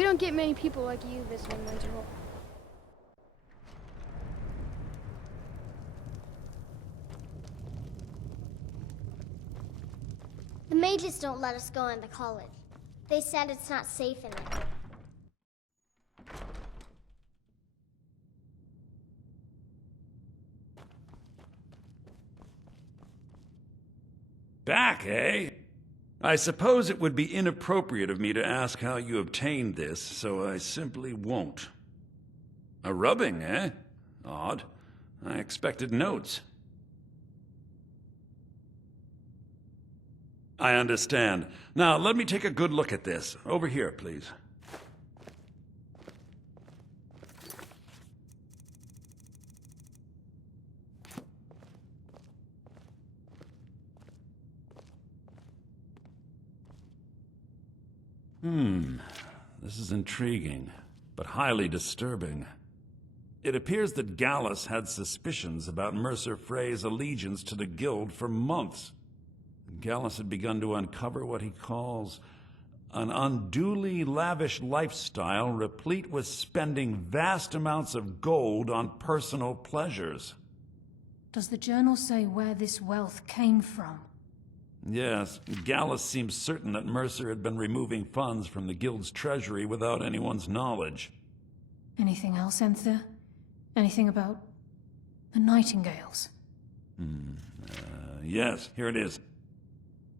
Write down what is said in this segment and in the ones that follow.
We don't get many people like you visiting Winterhold. The mages don't let us go into college. They said it's not safe in there. Back, eh? I suppose it would be inappropriate of me to ask how you obtained this, so I simply won't. A rubbing, eh? Odd. I expected notes. I understand. Now, let me take a good look at this. Over here, please. This is intriguing, but highly disturbing. It appears that Gallus had suspicions about Mercer Frey's allegiance to the Guild for months. Gallus had begun to uncover what he calls an unduly lavish lifestyle replete with spending vast amounts of gold on personal pleasures. Does the journal say where this wealth came from? Yes, Gallus seems certain that Mercer had been removing funds from the Guild's treasury without anyone's knowledge. Anything else, Enther? Anything about the Nightingales? Yes, here it is.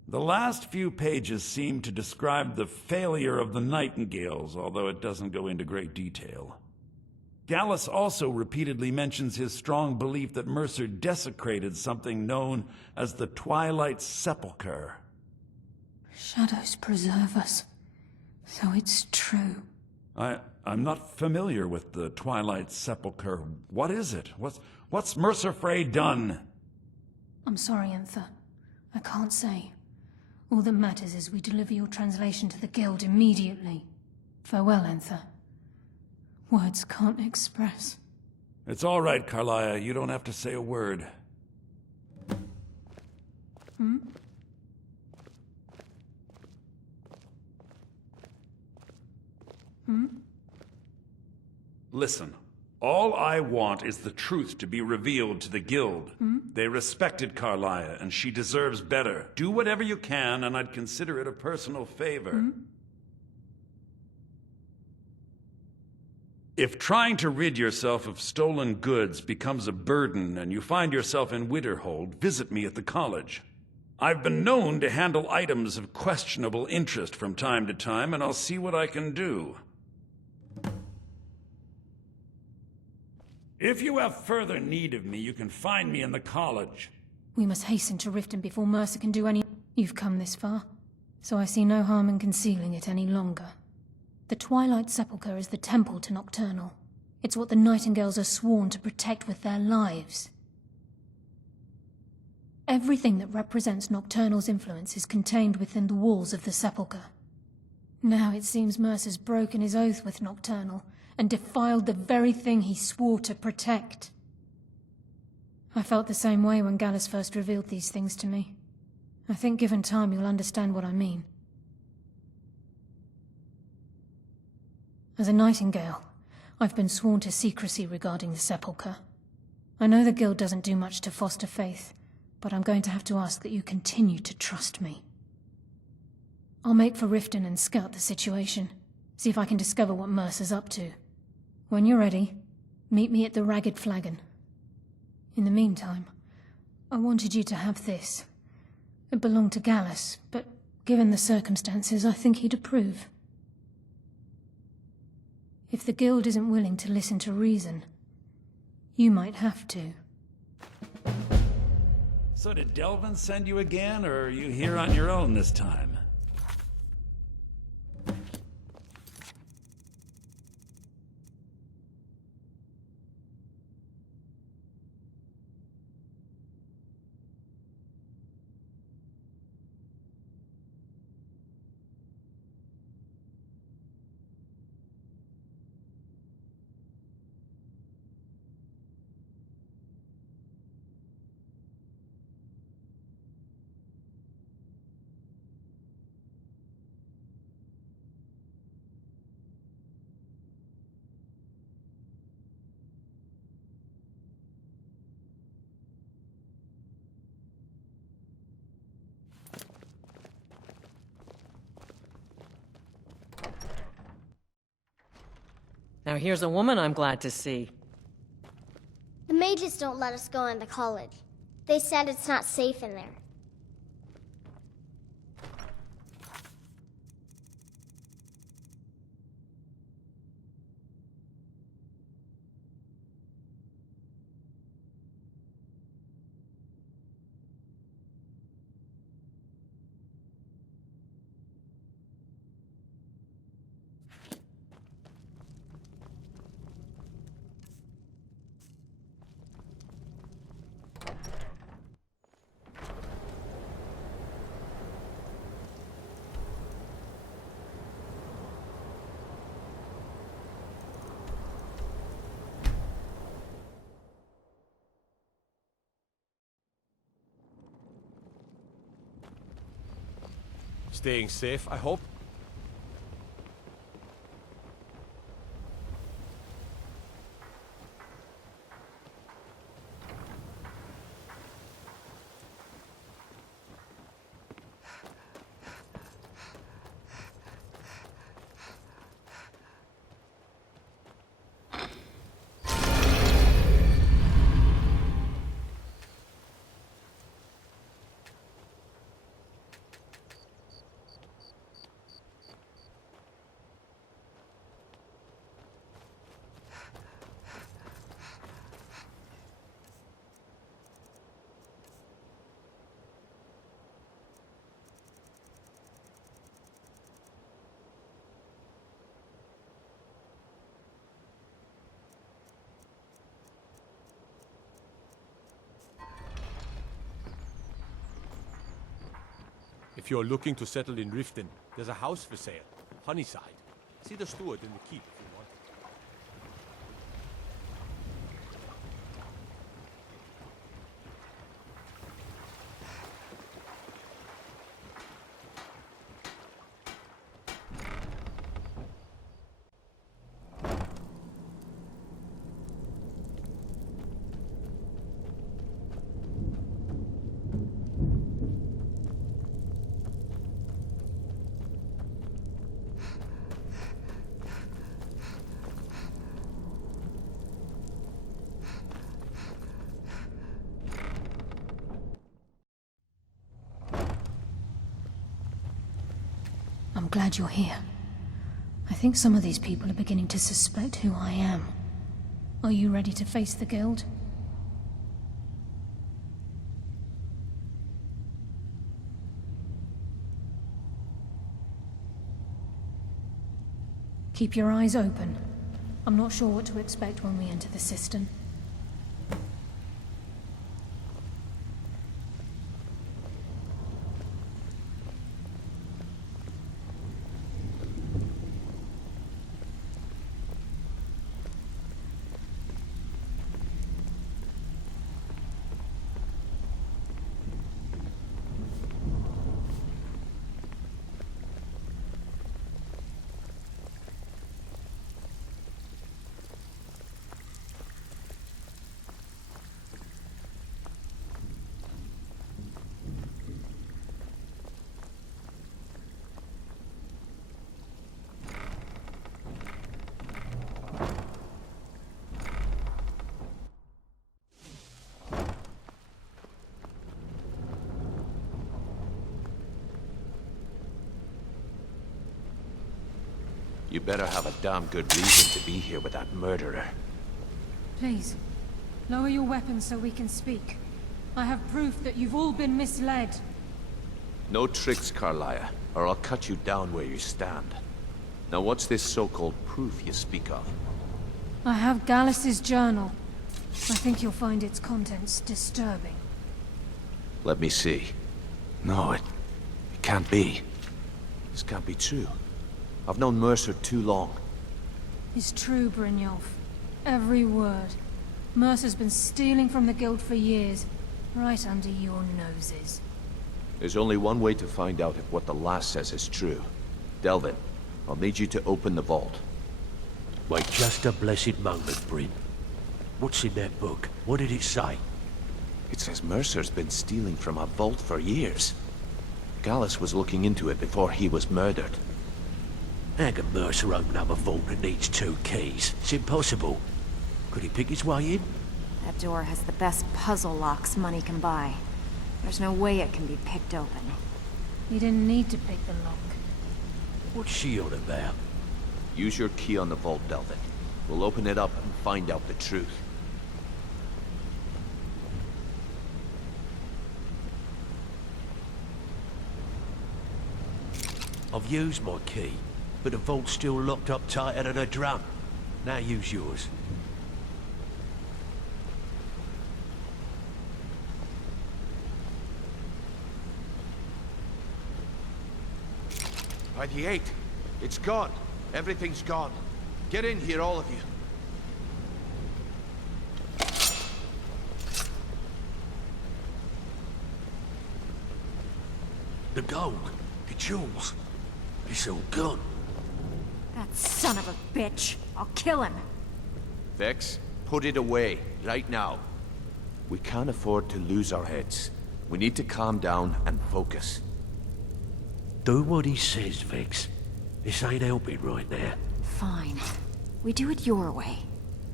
The last few pages seem to describe the failure of the Nightingales, although it doesn't go into great detail. Gallus also repeatedly mentions his strong belief that Mercer desecrated something known as the Twilight Sepulchre. Shadows preserve us. So it's true. I'm not familiar with the Twilight Sepulchre. What is it? What's Mercer Frey done? I'm sorry, Enther. I can't say. All that matters is we deliver your translation to the Guild immediately. Farewell, Enther. Words can't express. It's all right, Carlia. You don't have to say a word. Listen, all I want is the truth to be revealed to the Guild. They respected Carlia, and she deserves better. Do whatever you can, and I'd consider it a personal favor. If trying to rid yourself of stolen goods becomes a burden and you find yourself in Winterhold, visit me at the college. I've been known to handle items of questionable interest from time to time, and I'll see what I can do. If you have further need of me, you can find me in the college. We must hasten to Riften before Mercer can do any— You've come this far, so I see no harm in concealing it any longer. The Twilight Sepulchre is the temple to Nocturnal. It's what the Nightingales are sworn to protect with their lives. Everything that represents Nocturnal's influence is contained within the walls of the Sepulchre. Now it seems Mercer's broken his oath with Nocturnal and defiled the very thing he swore to protect. I felt the same way when Gallus first revealed these things to me. I think given time you'll understand what I mean. As a Nightingale, I've been sworn to secrecy regarding the Sepulchre. I know the Guild doesn't do much to foster faith, but I'm going to have to ask that you continue to trust me. I'll make for Riften and scout the situation, see if I can discover what Mercer's up to. When you're ready, meet me at the Ragged Flagon. In the meantime, I wanted you to have this. It belonged to Gallus, but given the circumstances, I think he'd approve. If the Guild isn't willing to listen to reason, you might have to. So did Delvin send you again, or are you here on your own this time? Now here's a woman I'm glad to see. The mages don't let us go into college. They said it's not safe in there. Staying safe, I hope. If you're looking to settle in Riften, there's a house for sale, Honeyside. See the steward in the keep if you want. I'm glad you're here. I think some of these people are beginning to suspect who I am. Are you ready to face the Guild? Keep your eyes open. I'm not sure what to expect when we enter the cistern. You better have a damn good reason to be here with that murderer. Please, lower your weapons so we can speak. I have proof that you've all been misled. No tricks, Carlia, or I'll cut you down where you stand. Now what's this so-called proof you speak of? I have Gallus's journal. I think you'll find its contents disturbing. Let me see. No, it can't be. This can't be true. I've known Mercer too long. It's true, Brynjolf. Every word. Mercer's been stealing from the Guild for years, right under your noses. There's only one way to find out if what the lass says is true. Delvin, I'll need you to open the vault. Wait just a blessed moment, Bryn. What's in that book? What did it say? It says Mercer's been stealing from a vault for years. Gallus was looking into it before he was murdered. How can Mercer open up a vault that needs 2 keys? It's impossible. Could he pick his way in? That door has the best puzzle locks money can buy. There's no way it can be picked open. You didn't need to pick the lock. What's she on about? Use your key on the vault, Delvin. We'll open it up and find out the truth. I've used my key, but the vault's still locked up tighter than a drum. Now use yours. By the 8. It's gone. Everything's gone. Get in here, all of you. The gold, the jewels, it's all gone. That son of a bitch! I'll kill him! Vex, put it away, right now. We can't afford to lose our heads. We need to calm down and focus. Do what he says, Vex. This ain't helping right now. Fine. We do it your way.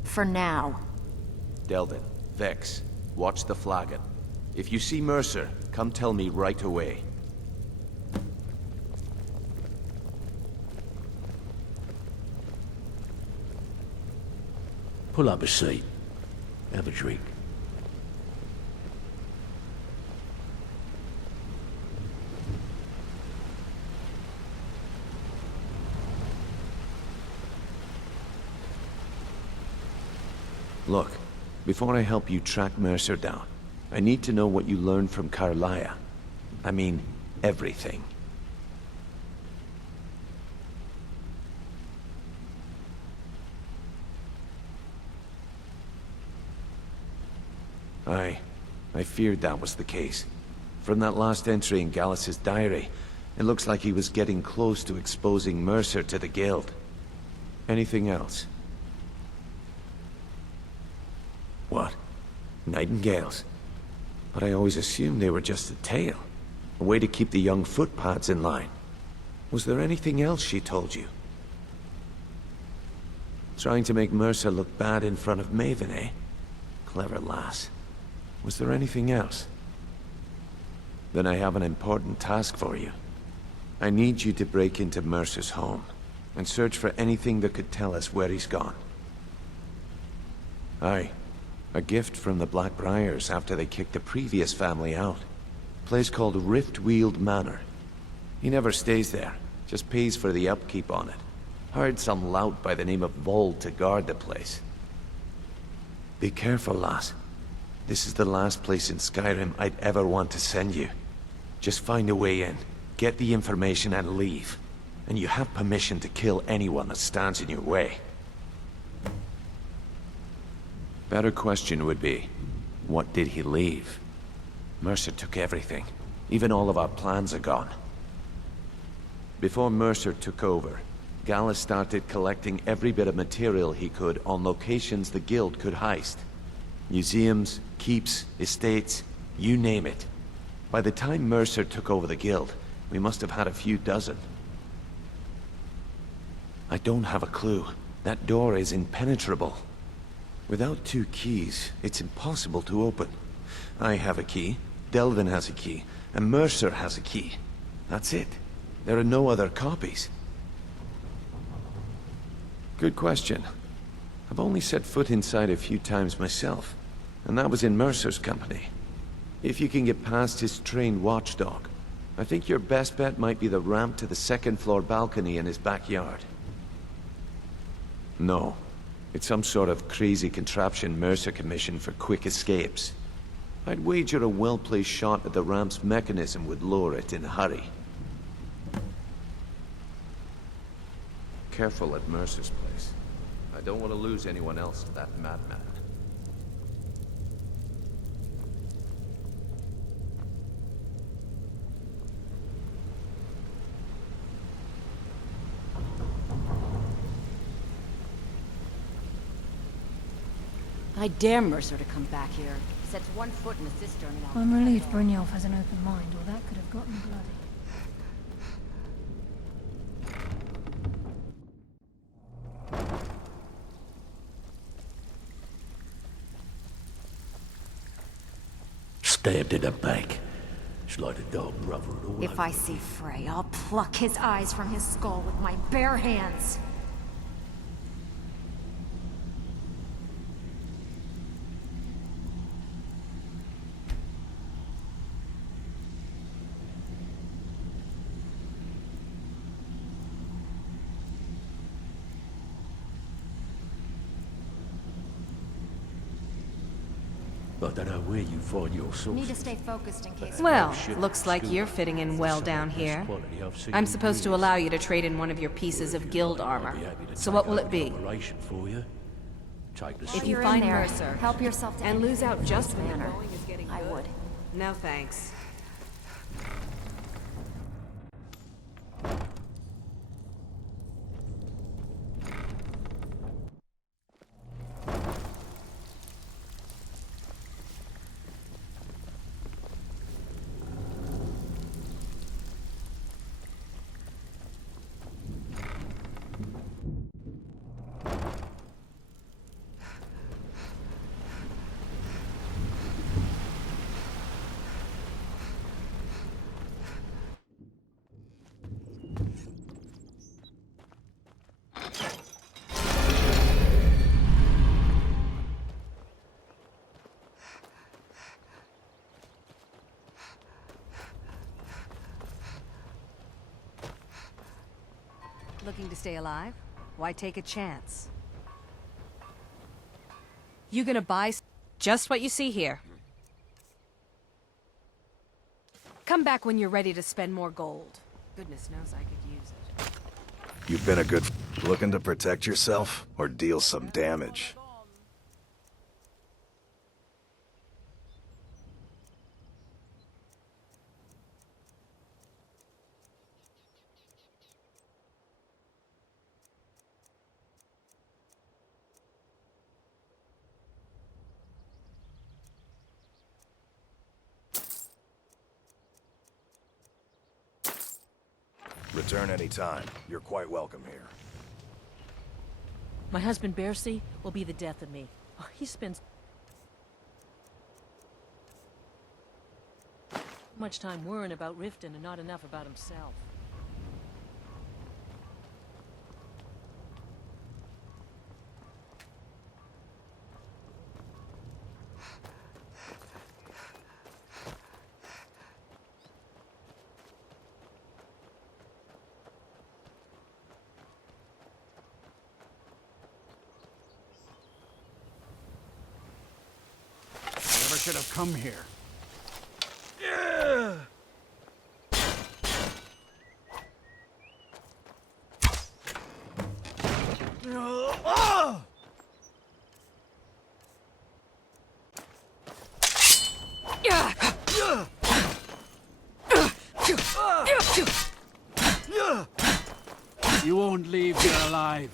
For now. Delvin, Vex, watch the flagon. If you see Mercer, come tell me right away. Pull up a seat. Have a drink. Look, before I help you track Mercer down, I need to know what you learned from Carlia. I mean, everything. I feared that was the case. From that last entry in Gallus's diary, it looks like he was getting close to exposing Mercer to the Guild. Anything else? What? Nightingales? But I always assumed they were just a tale. A way to keep the young footpads in line. Was there anything else she told you? Trying to make Mercer look bad in front of Maven, eh? Clever lass. Was there anything else? Then I have an important task for you. I need you to break into Mercer's home and search for anything that could tell us where he's gone. Aye. A gift from the Blackbriars after they kicked the previous family out. Place called Riftweald Manor. He never stays there, just pays for the upkeep on it. Hired some lout by the name of Vold to guard the place. Be careful, lass. This is the last place in Skyrim I'd ever want to send you. Just find a way in, get the information and leave. And you have permission to kill anyone that stands in your way. Better question would be, what did he leave? Mercer took everything. Even all of our plans are gone. Before Mercer took over, Gallus started collecting every bit of material he could on locations the Guild could heist. Museums, keeps, estates, you name it. By the time Mercer took over the Guild, we must have had a few dozen. I don't have a clue. That door is impenetrable. Without 2 keys, it's impossible to open. I have a key, Delvin has a key, and Mercer has a key. That's it. There are no other copies. Good question. I've only set foot inside a few times myself, and that was in Mercer's company. If you can get past his trained watchdog, I think your best bet might be the ramp to the 2nd floor balcony in his backyard. No. It's some sort of crazy contraption Mercer commissioned for quick escapes. I'd wager a well-placed shot at the ramp's mechanism would lure it in a hurry. Careful at Mercer's place. I don't want to lose anyone else to that madman. I dare Mercer to come back here. Sets 1 foot in the cistern and I'll... I'm relieved Brynjolf has an open mind, or that could have gotten bloody. stabbed in the back. It's like a dog groveling all If over I me. see Frey, I'll pluck his eyes from his skull with my bare hands. I don't know where you find your sources. Need to stay focused in case. Well, looks like you're fitting in well down here. I'm supposed to allow you to trade in one of your pieces of guild armor. So what will it be? For you. Take the If sword. you You're find in there. Mercer Help yourself to and lose out anything. just when the Manner. going is getting I good. would. No thanks. Looking to stay alive? Why take a chance? You gonna buy just what you see here. Come back when you're ready to spend more gold. Goodness knows I could use it. You've been a good looking to protect yourself or deal some damage. Return anytime. You're quite welcome here. My husband Bercy will be the death of me. Oh, he spends much time worrying about Riften and not enough about himself. Never should have come here. You won't leave here alive.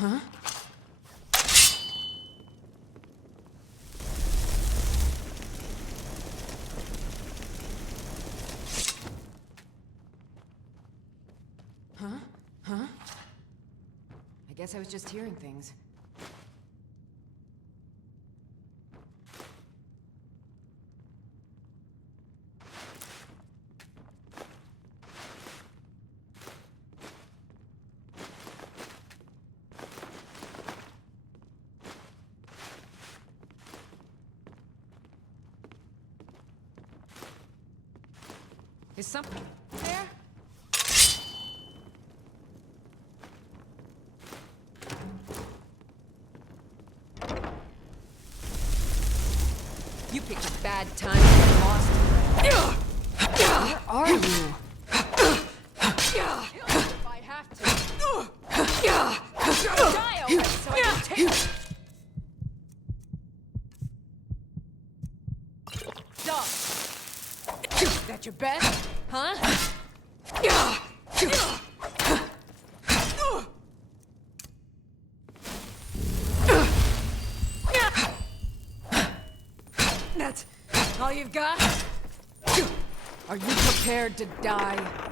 Huh? Huh? Huh? I guess I was just hearing things. Is something there? You picked a bad time to get lost. Where are you? If I have to. Die already so I can take it. Done. At your best, huh? That's all you've got? Are you prepared to die?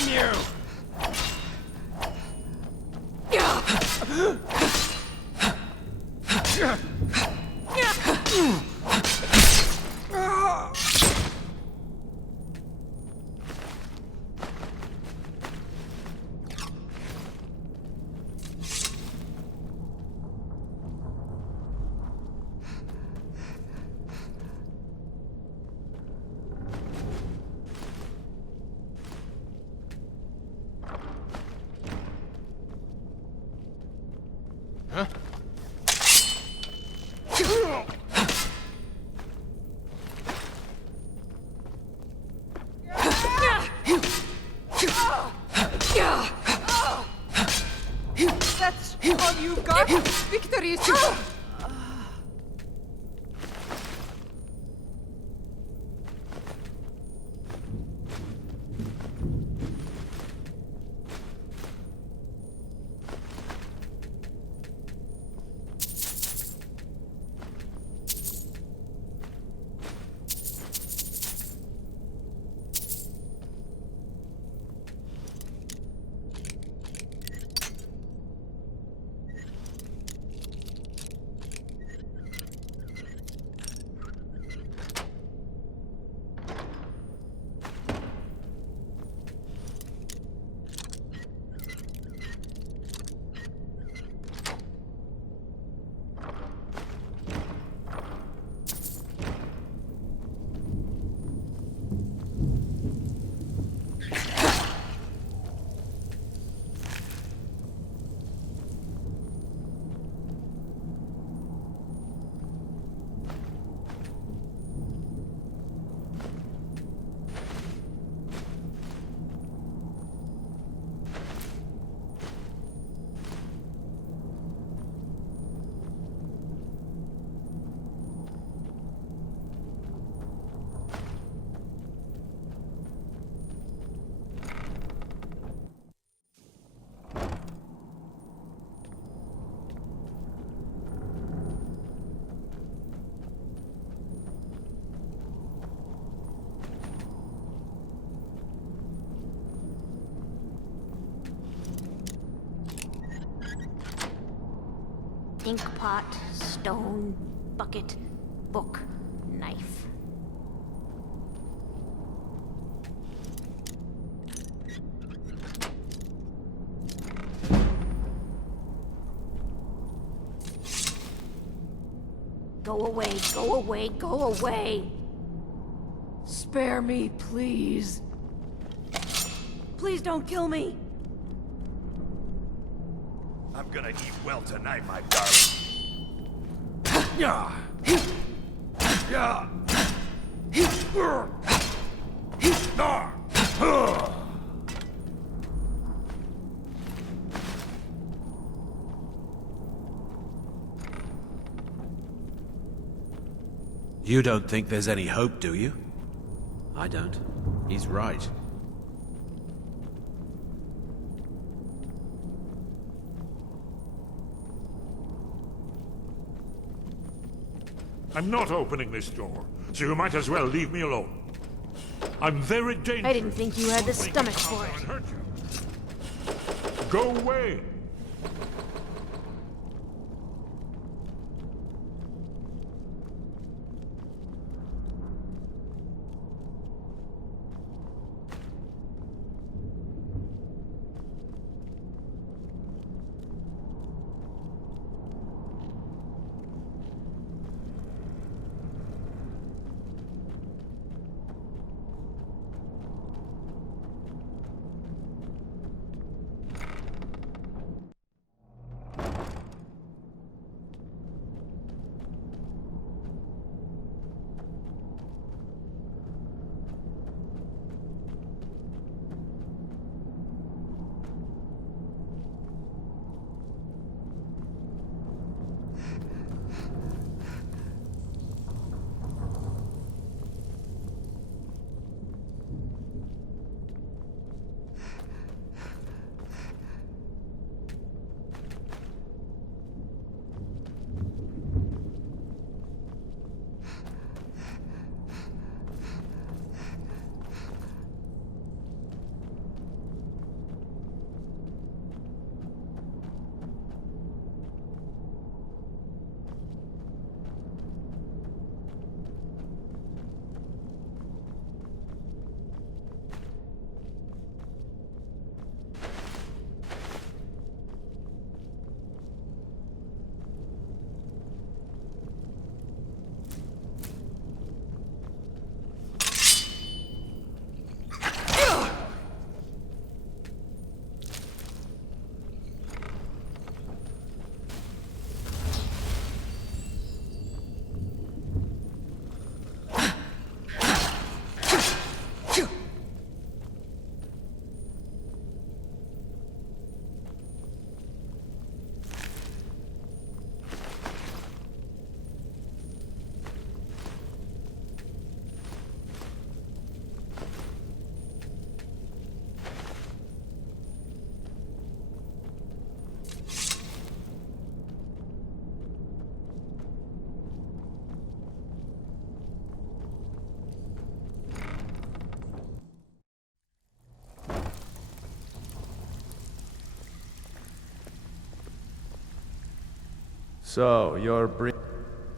Damn you! That's all you've got? Victory is yours! ink pot, stone, bucket, book, knife. Go away, go away, go away! Spare me, please. Please don't kill me. I'm gonna eat well tonight, my darling. Yeah. Yeah. You don't think there's any hope, do you? I don't. He's right. I'm not opening this door, so you might as well leave me alone. I'm very dangerous. I didn't think you had the stomach for it. Hurt you. Go away. So,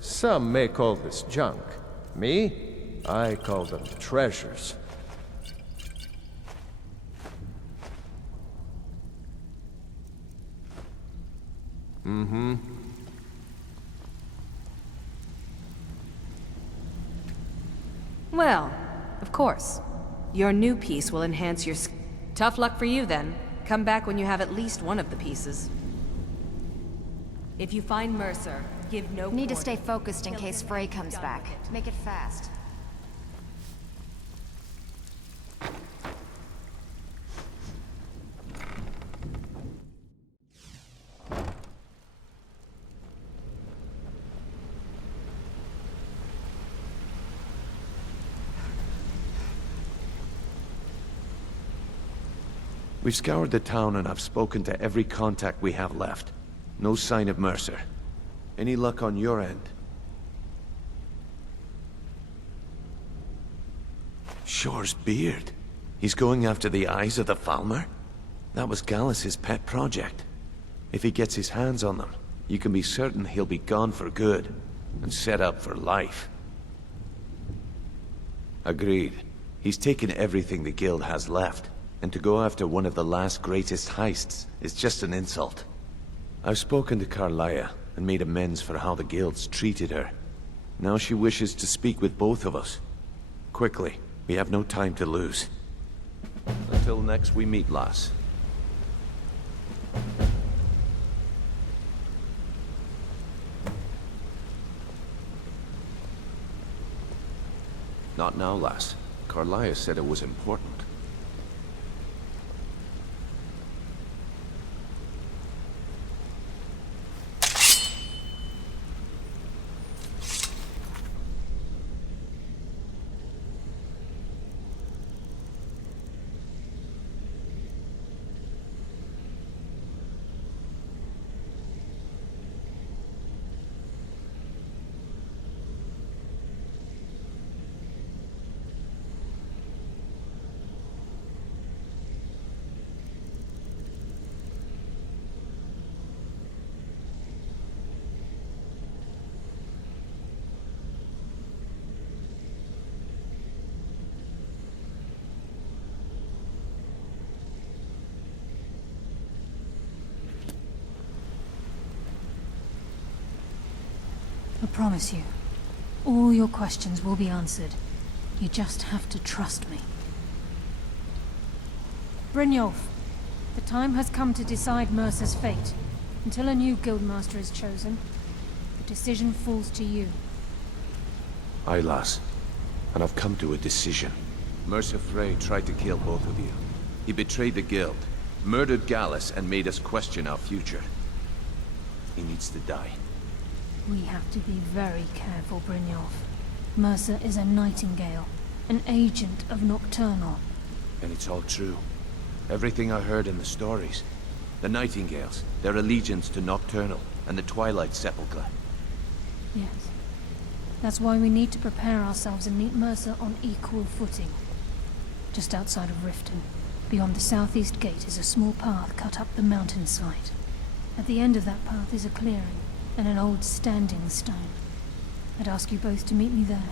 some may call this junk. Me? I call them treasures. Mm-hmm. Well, of course. Your new piece will enhance your Tough luck for you, then. Come back when you have at least one of the pieces. If you find Mercer, give no Need to quarter. stay focused in case Frey comes back. Make it fast. We've scoured the town and I've spoken to every contact we have left. No sign of Mercer. Any luck on your end? Shore's beard. He's going after the eyes of the Falmer? That was Gallus's pet project. If he gets his hands on them, you can be certain he'll be gone for good, and set up for life. Agreed. He's taken everything the guild has left, and to go after one of the last greatest heists is just an insult. I've spoken to Carlia, and made amends for how the guilds treated her. Now she wishes to speak with both of us. Quickly, we have no time to lose. Until next we meet, lass. Not now, lass. Carlia said it was important. I promise you, all your questions will be answered. You just have to trust me. Brynjolf, the time has come to decide Mercer's fate. Until a new guildmaster is chosen, the decision falls to you. Aye, lass. And I've come to a decision. Mercer Frey tried to kill both of you. He betrayed the guild, murdered Gallus, and made us question our future. He needs to die. We have to be very careful, Brynjolf. Mercer is a Nightingale, an agent of Nocturnal. And it's all true. Everything I heard in the stories. The Nightingales, their allegiance to Nocturnal, and the Twilight Sepulchre. Yes. That's why we need to prepare ourselves and meet Mercer on equal footing. Just outside of Riften, beyond the southeast gate, is a small path cut up the mountainside. At the end of that path is a clearing, and an old standing stone. I'd ask you both to meet me there.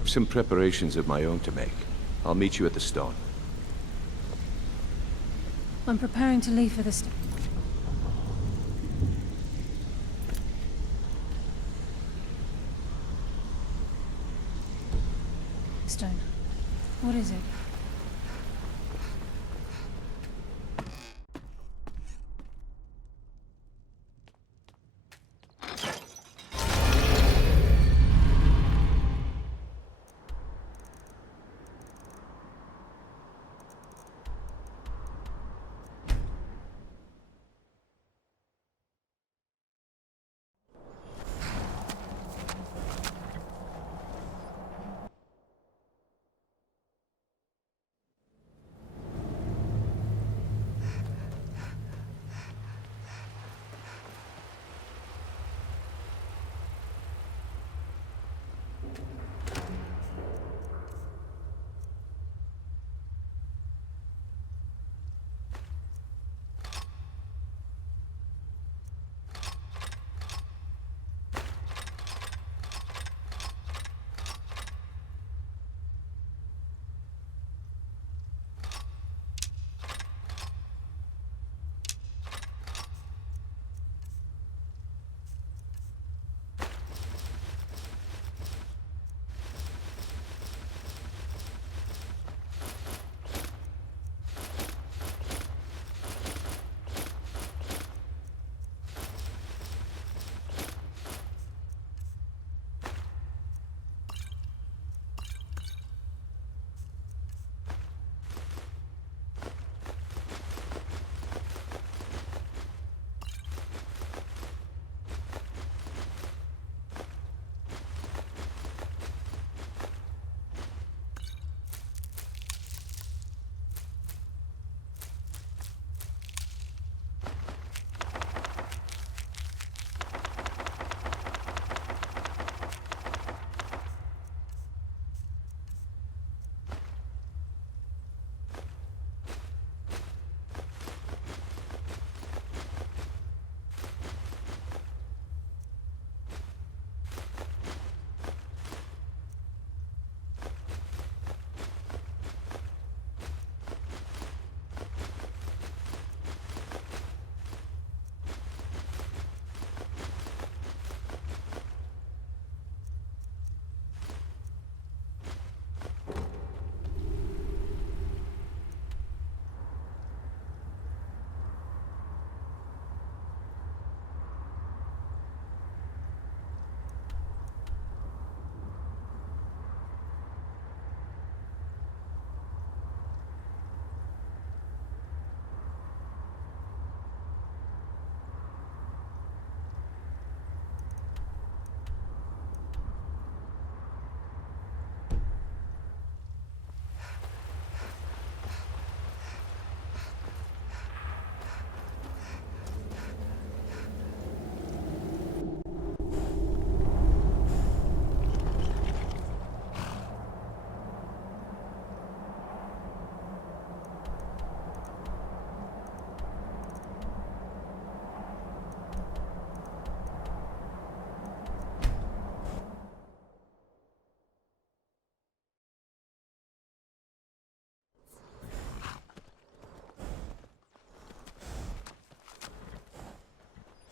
I've some preparations of my own to make. I'll meet you at the stone. I'm preparing to leave for the stone. What is it?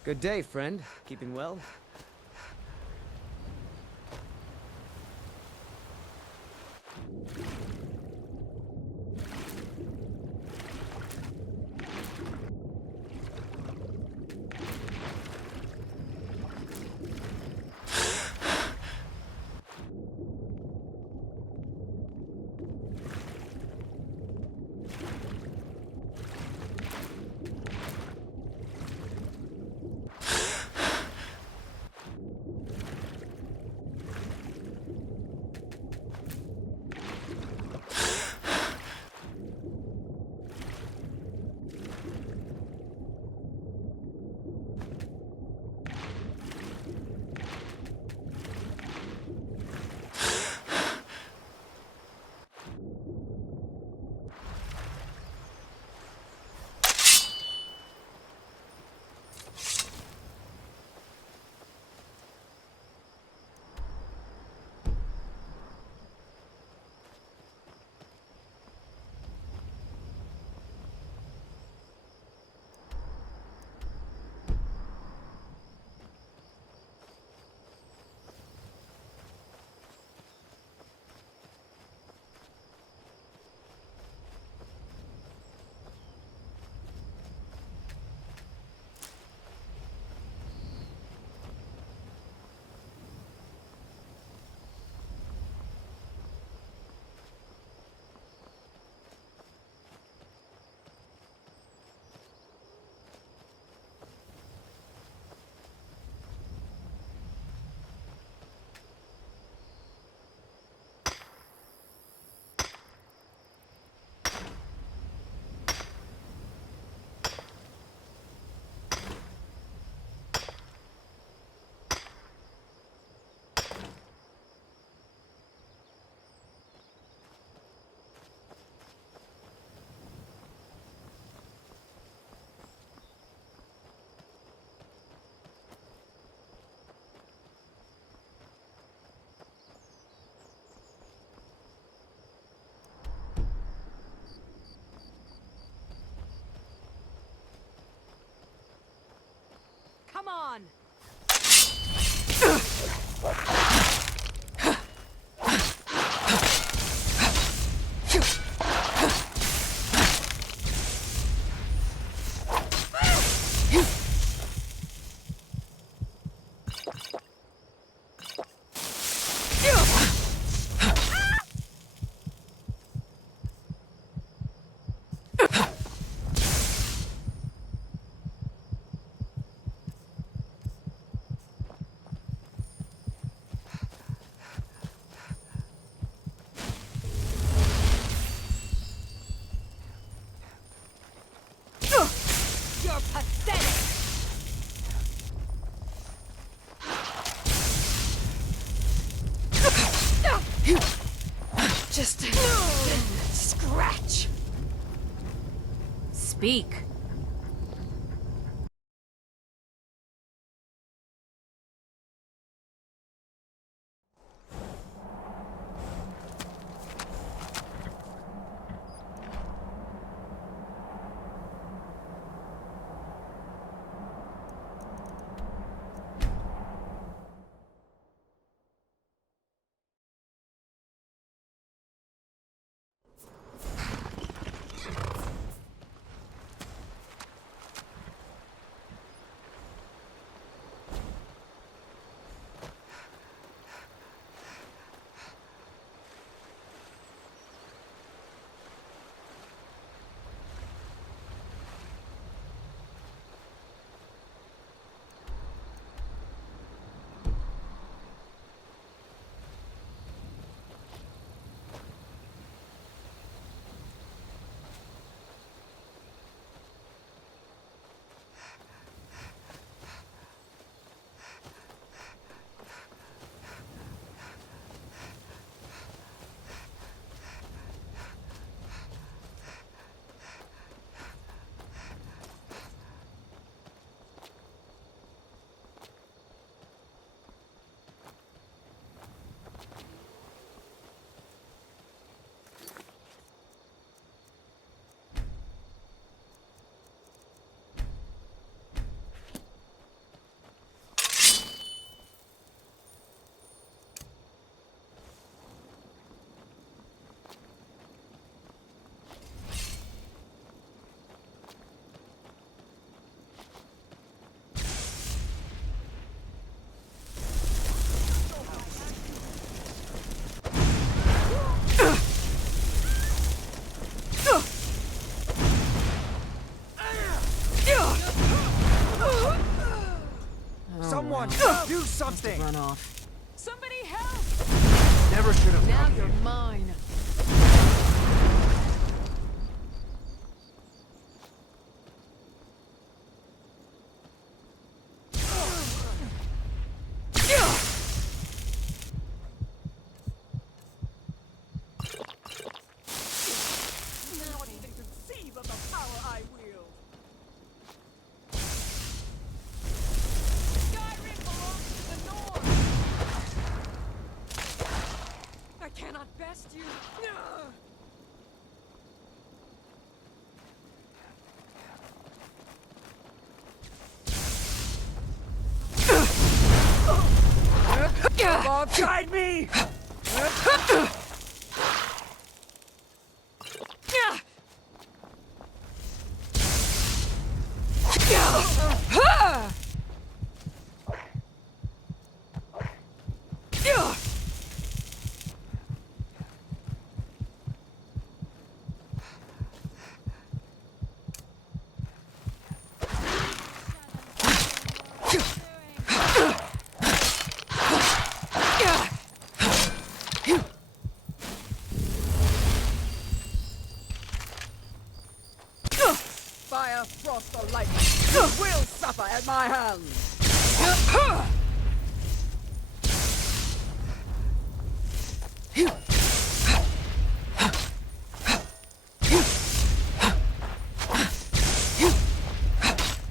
Good day, friend. Keeping well? Come on! You're pathetic! Just a scratch. Speak. Someone, do something! run off. Somebody help! Never should have Now come you're here. mine. Now I can conceive of the power I wield. Skyrim belongs to the North. I cannot best you. Guide me! Fire, frost, or lightning, you will suffer at my hands!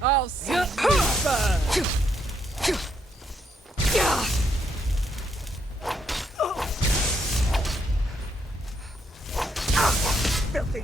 I'll see you burn! Filthy!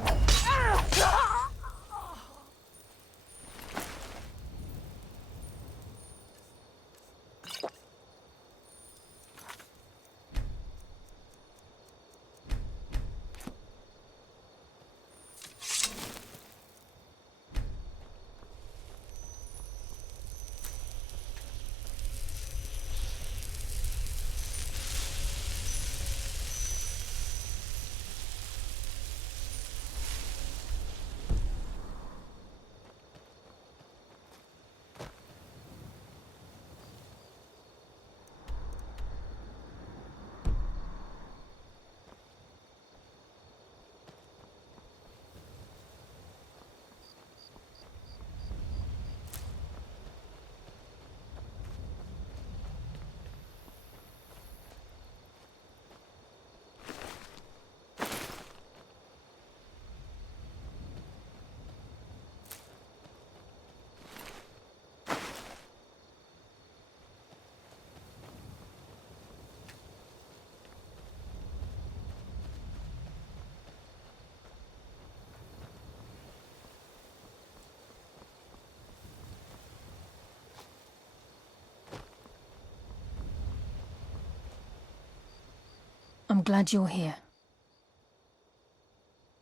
I'm glad you're here.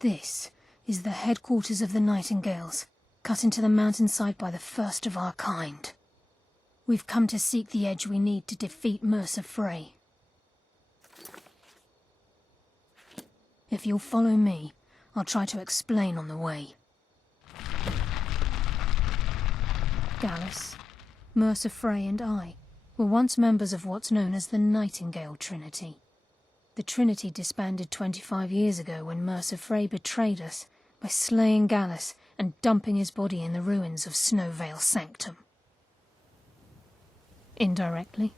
This is the headquarters of the Nightingales, cut into the mountainside by the first of our kind. We've come to seek the edge we need to defeat Mercer Frey. If you'll follow me, I'll try to explain on the way. Gallus, Mercer Frey and I were once members of what's known as the Nightingale Trinity. The Trinity disbanded 25 years ago when Mercer Frey betrayed us by slaying Gallus and dumping his body in the ruins of Snowvale Sanctum. Indirectly,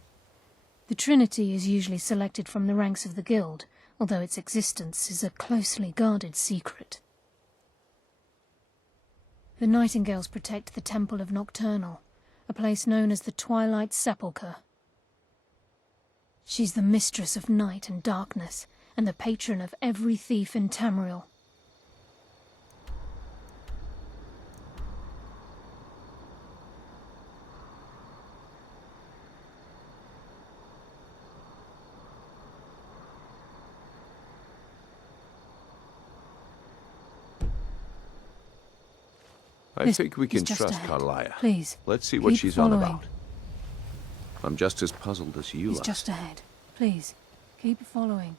the Trinity is usually selected from the ranks of the Guild, although its existence is a closely guarded secret. The Nightingales protect the Temple of Nocturnal, a place known as the Twilight Sepulchre. She's the mistress of night and darkness, and the patron of every thief in Tamriel. I think we can trust Carlia. Please, let's see what keep she's following. on about. I'm just as puzzled as you, He's lass. just ahead. Please, keep following.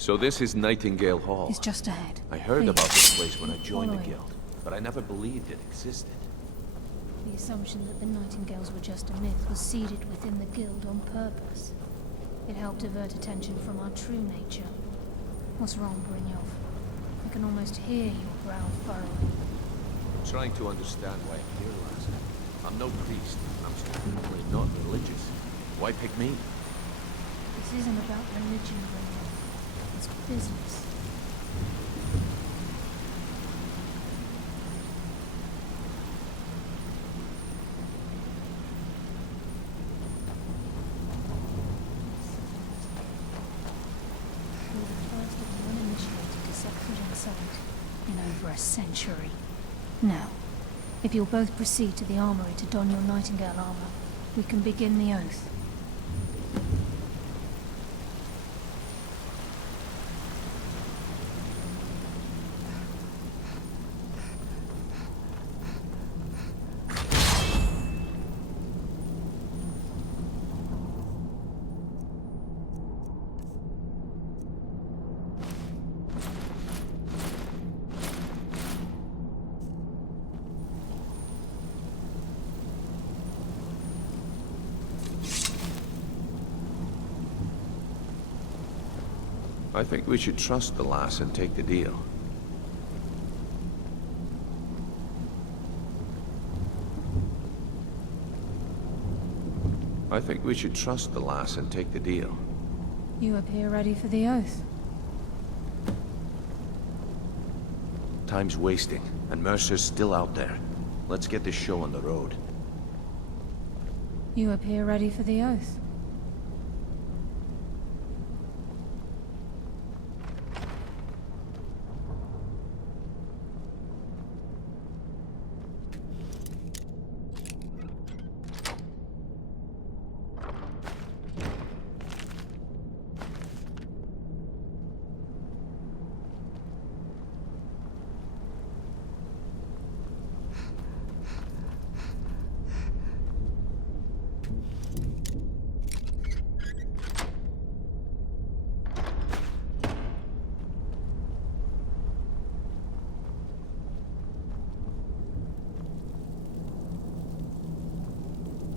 So this is Nightingale Hall. It's just ahead. I heard Please. about this place when I joined the Follow it. guild, but I never believed it existed. The assumption that the Nightingales were just a myth was seeded within the guild on purpose. It helped divert attention from our true nature. What's wrong, Brynjolf? I can almost hear your brow furrowing. I'm trying to understand why I'm here, lass. I'm no priest. I'm certainly not religious. Why pick me? This isn't about religion, Brynjolf. It's business. You're the first of the uninitiated to set foot inside in over a century. Now, if you'll both proceed to the armory to don your Nightingale armor, we can begin the oath. I think we should trust the lass and take the deal. I think we should trust the lass and take the deal. You appear ready for the oath. Time's wasting, and Mercer's still out there. Let's get this show on the road. You appear ready for the oath.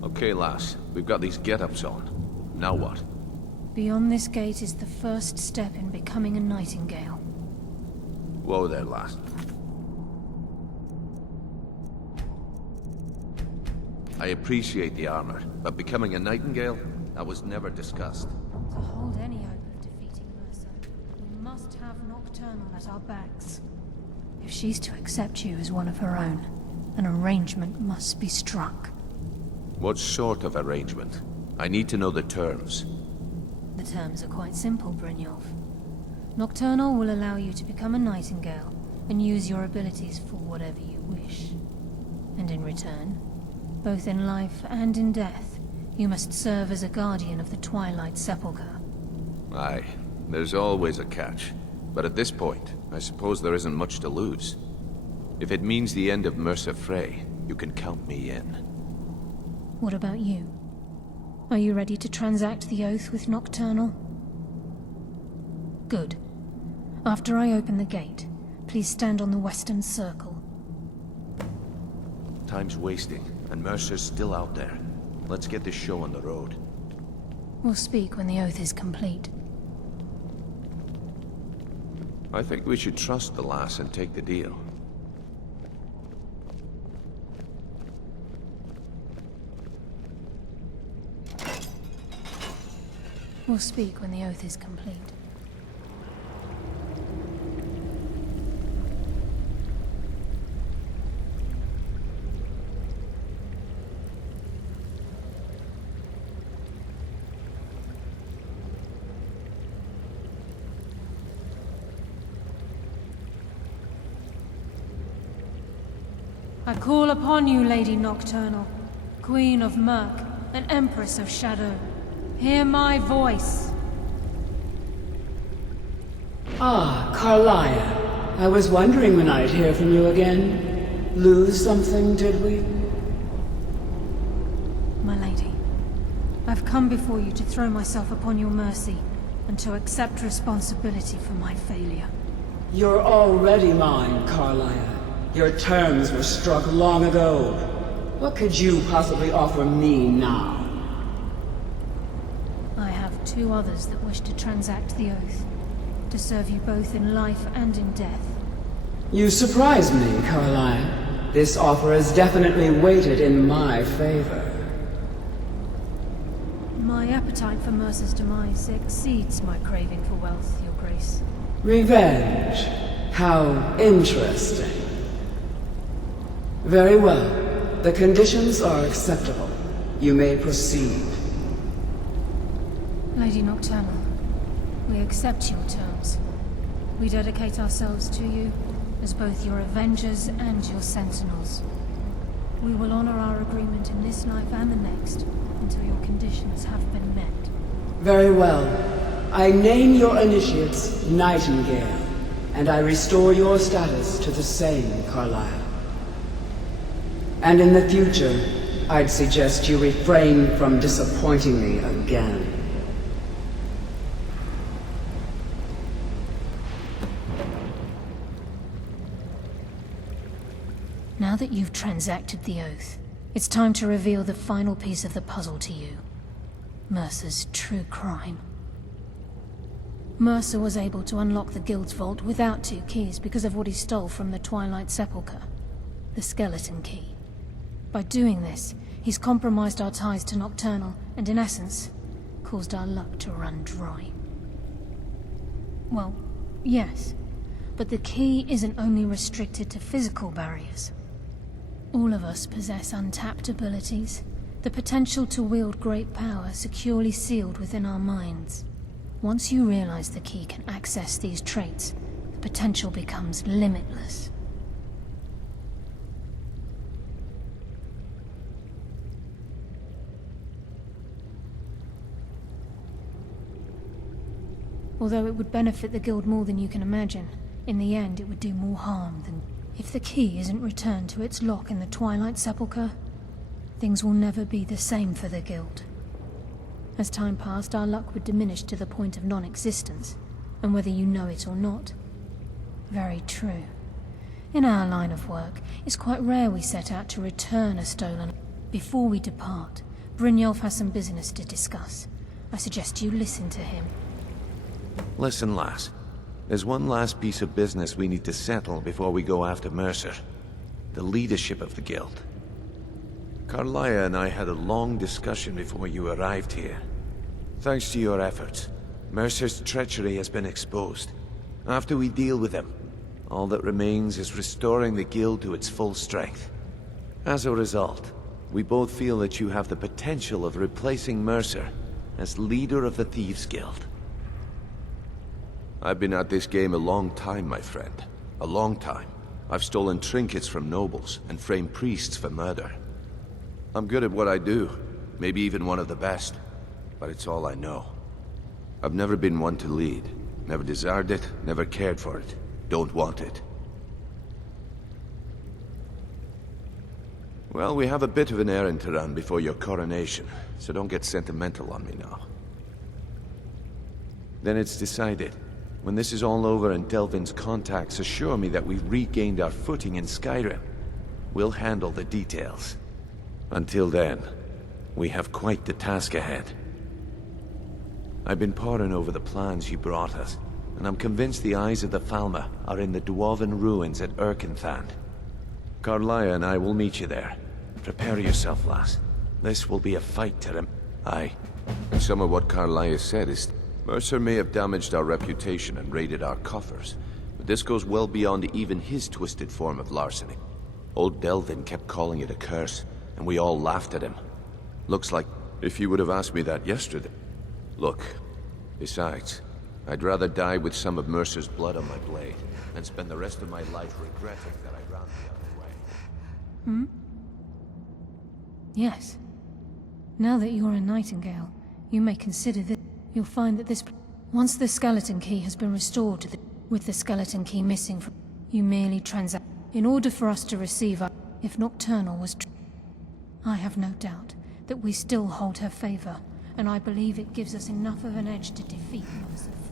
Okay, lass. We've got these get-ups on. Now what? Beyond this gate is the first step in becoming a Nightingale. Whoa there, lass. I appreciate the armor, but becoming a Nightingale? That was never discussed. To hold any hope of defeating Mercer, we must have Nocturnal at our backs. If she's to accept you as one of her own, an arrangement must be struck. What sort of arrangement? I need to know the terms. The terms are quite simple, Brynjolf. Nocturnal will allow you to become a Nightingale and use your abilities for whatever you wish. And in return, both in life and in death, you must serve as a guardian of the Twilight Sepulchre. Aye, there's always a catch. But at this point, I suppose there isn't much to lose. If it means the end of Mercer Frey, you can count me in. What about you? Are you ready to transact the oath with Nocturnal? Good. After I open the gate, please stand on the western circle. Time's wasting, and Mercer's still out there. Let's get this show on the road. We'll speak when the oath is complete. I think we should trust the lass and take the deal. We'll speak when the oath is complete. I call upon you, Lady Nocturnal, Queen of Murk and Empress of Shadow. Hear my voice. Ah, Carlia. I was wondering when I'd hear from you again. Lose something, did we? My lady, I've come before you to throw myself upon your mercy, and to accept responsibility for my failure. You're already mine, Carlia. Your terms were struck long ago. What could you possibly offer me now? I have 2 others that wish to transact the oath, to serve you both in life and in death. You surprise me, Carlia. This offer is definitely weighted in my favor. My appetite for Mercer's demise exceeds my craving for wealth, Your Grace. Revenge. How interesting. Very well. The conditions are acceptable. You may proceed. Lady Nocturnal, we accept your terms. We dedicate ourselves to you as both your avengers and your sentinels. We will honor our agreement in this life and the next until your conditions have been met. Very well. I name your initiates Nightingale, and I restore your status to the same, Carlisle. And in the future, I'd suggest you refrain from disappointing me again. Now that you've transacted the oath, it's time to reveal the final piece of the puzzle to you. Mercer's true crime. Mercer was able to unlock the Guild's vault without 2 keys because of what he stole from the Twilight Sepulchre. The skeleton key. By doing this, he's compromised our ties to Nocturnal, and in essence, caused our luck to run dry. Well, yes, but the key isn't only restricted to physical barriers. All of us possess untapped abilities, the potential to wield great power securely sealed within our minds. Once you realize the key can access these traits, the potential becomes limitless. Although it would benefit the Guild more than you can imagine, in the end it would do more harm than... If the key isn't returned to its lock in the Twilight Sepulchre, things will never be the same for the Guild. As time passed, our luck would diminish to the point of non-existence, and whether you know it or not. Very true. In our line of work, it's quite rare we set out to return a stolen... Before we depart, Brynjolf has some business to discuss. I suggest you listen to him. Listen, lass. There's one last piece of business we need to settle before we go after Mercer. The leadership of the Guild. Carlia and I had a long discussion before you arrived here. Thanks to your efforts, Mercer's treachery has been exposed. After we deal with him, all that remains is restoring the Guild to its full strength. As a result, we both feel that you have the potential of replacing Mercer as leader of the Thieves' Guild. I've been at this game a long time, my friend. A long time. I've stolen trinkets from nobles and framed priests for murder. I'm good at what I do, maybe even one of the best, but it's all I know. I've never been one to lead. Never desired it, never cared for it. Don't want it. Well, we have a bit of an errand to run before your coronation, so don't get sentimental on me now. Then it's decided. When this is all over and Delvin's contacts assure me that we've regained our footing in Skyrim, we'll handle the details. Until then, we have quite the task ahead. I've been poring over the plans you brought us, and I'm convinced the eyes of the Falmer are in the Dwarven ruins at Erkenthand. Carlia and I will meet you there. Prepare yourself, lass. This will be a fight to them. Aye. And some of what Carlia said is... Mercer may have damaged our reputation and raided our coffers, but this goes well beyond even his twisted form of larceny. Old Delvin kept calling it a curse, and we all laughed at him. Looks like if you would have asked me that yesterday... Look, besides, I'd rather die with some of Mercer's blood on my blade than spend the rest of my life regretting that I ran the other way. Hmm? Yes. Now that you're a Nightingale, you may consider this. You'll find that this... Once the skeleton key has been restored to the... With the skeleton key missing from... You merely transact... In order for us to receive our... If Nocturnal was... I have no doubt that we still hold her favor, and I believe it gives us enough of an edge to defeat Mercer